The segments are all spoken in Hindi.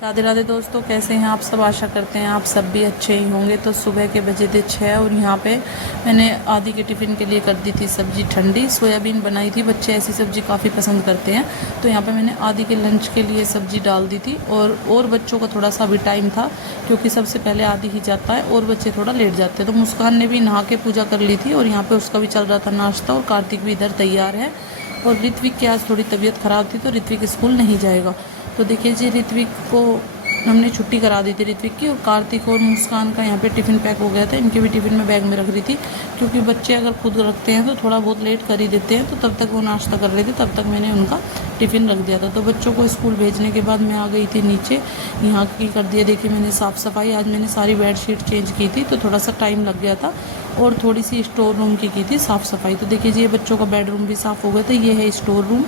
राधे राधे दोस्तों, कैसे हैं आप सब। आशा करते हैं आप सब भी अच्छे ही होंगे। तो सुबह के बजे थे 6 और यहाँ पे मैंने आदि के टिफ़िन के लिए कर दी थी सब्ज़ी ठंडी। सोयाबीन बनाई थी, बच्चे ऐसी सब्ज़ी काफ़ी पसंद करते हैं। तो यहाँ पे मैंने आदि के लंच के लिए सब्ज़ी डाल दी थी और बच्चों का थोड़ा सा अभी टाइम था क्योंकि सबसे पहले आदि ही जाता है और बच्चे थोड़ा लेट जाते हैं। तो मुस्कान ने भी नहा के पूजा कर ली थी और यहाँ पर उसका भी चल रहा था नाश्ता और कार्तिक भी इधर तैयार है। और ऋत्विक की आज थोड़ी तबीयत ख़राब थी तो ऋत्विक स्कूल नहीं जाएगा। तो देखिए जी, ऋत्विक को हमने छुट्टी करा दी थी ऋत्विक की। और कार्तिक और मुस्कान का यहाँ पे टिफ़िन पैक हो गया था। इनके भी टिफ़िन में बैग में रख रही थी क्योंकि बच्चे अगर खुद रखते हैं तो थोड़ा बहुत लेट कर ही देते हैं। तो तब तक वो नाश्ता कर रहे थे, तब तक मैंने उनका टिफ़िन रख दिया था। तो बच्चों को स्कूल भेजने के बाद मैं आ गई थी नीचे। यहाँ की कर दिया, देखिए मैंने साफ़ सफाई। आज मैंने सारी बेडशीट चेंज की थी तो थोड़ा सा टाइम लग गया था। और थोड़ी सी स्टोर रूम की थी साफ़ सफाई। तो देखिए जी, ये बच्चों का बेडरूम भी साफ़ हो गया था। ये है स्टोर रूम।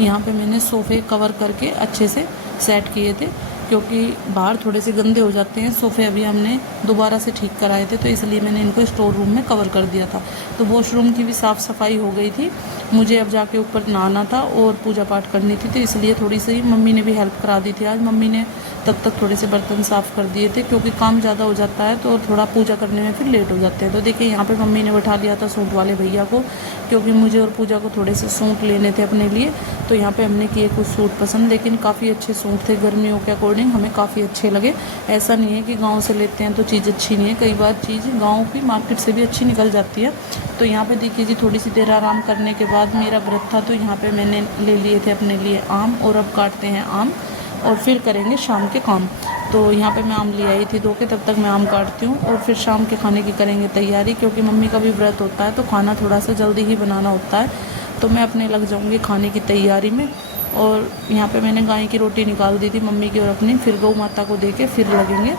यहाँ पे मैंने सोफ़े कवर करके अच्छे से सेट किए थे क्योंकि बाहर थोड़े से गंदे हो जाते हैं सोफ़े। अभी हमने दोबारा से ठीक कराए थे तो इसलिए मैंने इनको स्टोर रूम में कवर कर दिया था। तो वॉशरूम की भी साफ़ सफाई हो गई थी। मुझे अब जाके ऊपर नहाना था और पूजा पाठ करनी थी तो इसलिए थोड़ी सी मम्मी ने भी हेल्प करा दी थी। आज मम्मी ने तब तक थोड़े से बर्तन साफ़ कर दिए थे क्योंकि काम ज़्यादा हो जाता है तो थोड़ा पूजा करने में फिर लेट हो जाते हैं। तो देखिए यहाँ पे मम्मी ने बैठा लिया था सूट वाले भैया को क्योंकि मुझे और पूजा को थोड़े से सूट लेने थे अपने लिए। तो यहाँ पे हमने किए कुछ सूट पसंद, लेकिन काफ़ी अच्छे सूट थे। गर्मियों के अकॉर्डिंग हमें काफ़ी अच्छे लगे। ऐसा नहीं है कि गाँव से लेते हैं तो चीज़ अच्छी नहीं है, कई बार चीज़ गाँव की मार्केट से भी अच्छी निकल जाती है। तो यहाँ पे देखिए जी, थोड़ी सी देर आराम करने के बाद मेरा व्रत था तो यहाँ पे मैंने ले लिए थे अपने लिए आम और अब काटते हैं आम और फिर करेंगे शाम के काम। तो यहाँ पे मैं आम ले आई थी 2 के, तब तक मैं आम काटती हूँ और फिर शाम के खाने की करेंगे तैयारी क्योंकि मम्मी का भी व्रत होता है तो खाना थोड़ा सा जल्दी ही बनाना होता है। तो मैं अपने लग जाऊँगी खाने की तैयारी में। और यहाँ पे मैंने गाय की रोटी निकाल दी थी मम्मी की और अपनी, फिर गौ माता को दे के फिर लगेंगे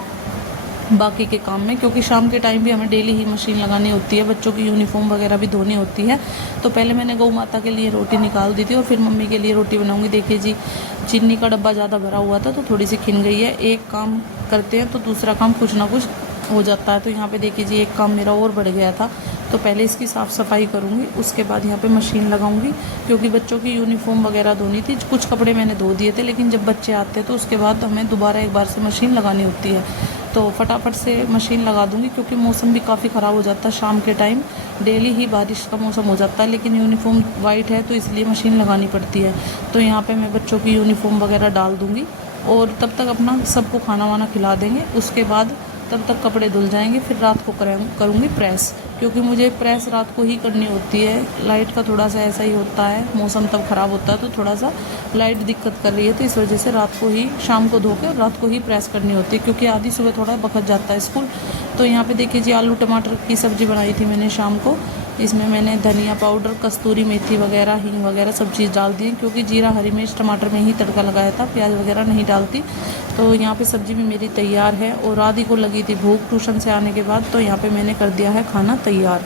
बाकी के काम में क्योंकि शाम के टाइम भी हमें डेली ही मशीन लगानी होती है, बच्चों की यूनिफॉर्म वगैरह भी धोनी होती है। तो पहले मैंने गौ माता के लिए रोटी निकाल दी थी और फिर मम्मी के लिए रोटी बनाऊंगी। देखिए जी, चीनी का डब्बा ज़्यादा भरा हुआ था तो थोड़ी सी खिन गई है। एक काम करते हैं तो दूसरा काम कुछ ना कुछ हो जाता है। तो यहाँ पे देखिए जी, एक काम मेरा और बढ़ गया था। तो पहले इसकी साफ़ सफाई करूँगी, उसके बाद यहाँ पे मशीन लगाऊंगी क्योंकि बच्चों की यूनिफॉर्म वगैरह धोनी थी। कुछ कपड़े मैंने धो दिए थे लेकिन जब बच्चे आते हैं तो उसके बाद हमें दोबारा एक बार से मशीन लगानी होती है। तो फटाफट से मशीन लगा दूँगी क्योंकि मौसम भी काफ़ी ख़राब हो जाता है शाम के टाइम। डेली ही बारिश का मौसम हो जाता है लेकिन यूनिफॉर्म वाइट है तो इसलिए मशीन लगानी पड़ती है। तो यहाँ पे मैं बच्चों की यूनिफॉर्म वगैरह डाल दूँगी और तब तक अपना सबको खाना वाना खिला देंगे। उसके बाद तब तक कपड़े धुल जाएंगे। फिर रात को करूँगी प्रेस क्योंकि मुझे प्रेस रात को ही करनी होती है। लाइट का थोड़ा सा ऐसा ही होता है, मौसम तब ख़राब होता है तो थोड़ा सा लाइट दिक्कत कर रही है तो इस वजह से रात को ही, शाम को धो के रात को ही प्रेस करनी होती है क्योंकि आधी सुबह थोड़ा बखत जाता है स्कूल। तो यहाँ पे देखिए जी, आलू टमाटर की सब्ज़ी बनाई थी मैंने शाम को। इसमें मैंने धनिया पाउडर, कस्तूरी मेथी वगैरह, हींग वगैरह सब चीज़ डाल दी क्योंकि जीरा, हरी मिर्च, टमाटर में ही तड़का लगाया था, प्याज वगैरह नहीं डालती। तो यहाँ पे सब्ज़ी भी मेरी तैयार है और आदि को लगी थी भूख ट्यूशन से आने के बाद। तो यहाँ पे मैंने कर दिया है खाना तैयार।